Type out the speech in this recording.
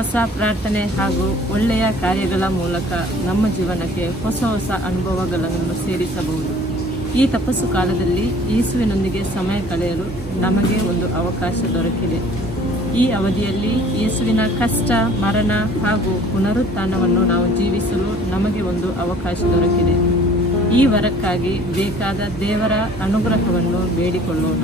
ಉಪವಾಸ, ಪ್ರಾರ್ಥನೆ ಹಾಗೂ ಒಳ್ಳೆಯ ಕಾರ್ಯಗಳ ಮೂಲಕ ನಮ್ಮ ಜೀವನಕ್ಕೆ ಹೊಸ ಹೊಸ ಅನುಭವಗಳನ್ನು ಸೇರಿಸಬಹುದು. ಈ ತಪಸ್ಸು ಕಾಲದಲ್ಲಿ ಯೇಸುವಿನೊಂದಿಗೆ ಸಮಯ ಕಳೆಯಲು ನಮಗೆ ಒಂದು ಅವಕಾಶ ದೊರಕಿದೆ. ಈ ಅವಧಿಯಲ್ಲಿ ಯೇಸುವಿನ ಕಷ್ಟ, ಮರಣ ಹಾಗೂ ಪುನರುತ್ಥಾನವನ್ನು ನಾವು ಜೀವಿಸಲು ನಮಗೆ ಒಂದು ಅವಕಾಶ ದೊರಕಿದೆ. ಈ ವರಕ್ಕಾಗಿ ಬೇಕಾದ ದೇವರ ಅನುಗ್ರಹವನ್ನು ಬೇಡಿಕೊಳ್ಳೋಣ.